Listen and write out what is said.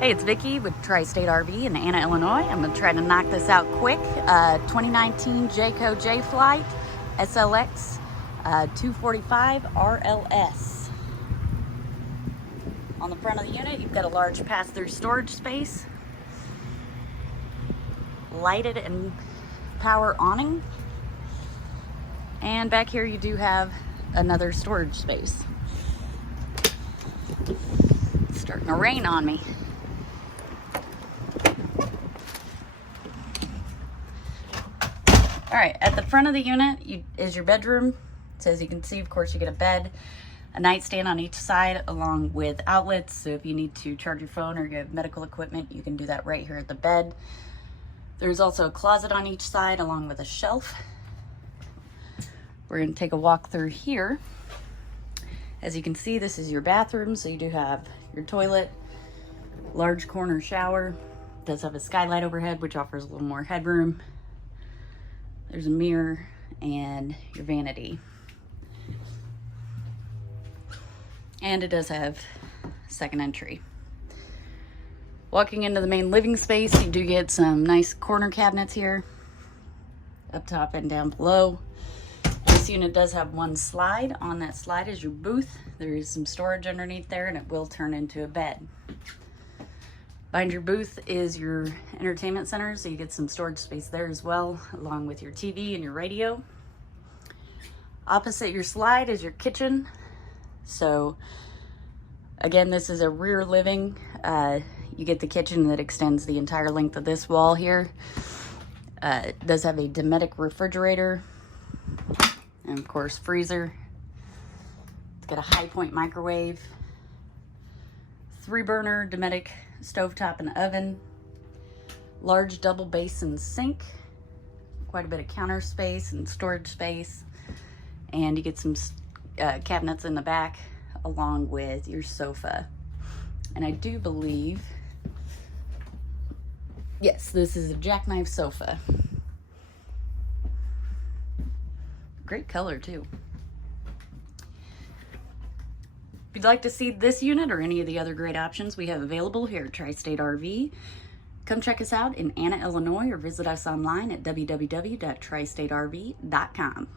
Hey, it's Vicki with Tri-State RV in Anna, Illinois. I'm going to try to knock this out quick. 2019 Jayco JayFlight SLX 245 RLS. On the front of the unit, you've got a large pass-through storage space, lighted and power awning, and back here you do have another storage space. It's starting to rain on me. All right, at the front of the unit is your bedroom. So as you can see, of course, you get a bed, a nightstand on each side, along with outlets. So if you need to charge your phone or you have medical equipment, you can do that right here at the bed. There's also a closet on each side, along with a shelf. We're gonna take a walk through here. As you can see, this is your bathroom. So you do have your toilet, large corner shower. It does have a skylight overhead, which offers a little more headroom. There's a mirror and your vanity. And it does have second entry. Walking into the main living space, you do get some nice corner cabinets here, up top and down below. This unit does have one slide. On that slide is your booth. There is some storage underneath there, and it will turn into a bed. Behind your booth is your entertainment center, so you get some storage space there as well, along with your TV and your radio. Opposite your slide is your kitchen. So again, this is a rear living. You get the kitchen that extends the entire length of this wall here. It does have a Dynamax refrigerator and of course freezer. It's got a high point microwave, 3-burner Dynamax stovetop and oven, large double basin sink, quite a bit of counter space and storage space, and you get some cabinets in the back along with your sofa. And I do believe, yes, this is a jackknife sofa. Great color too. If you'd like to see this unit or any of the other great options we have available here at Tri-State RV, come check us out in Anna, Illinois, or visit us online at www.tristaterv.com.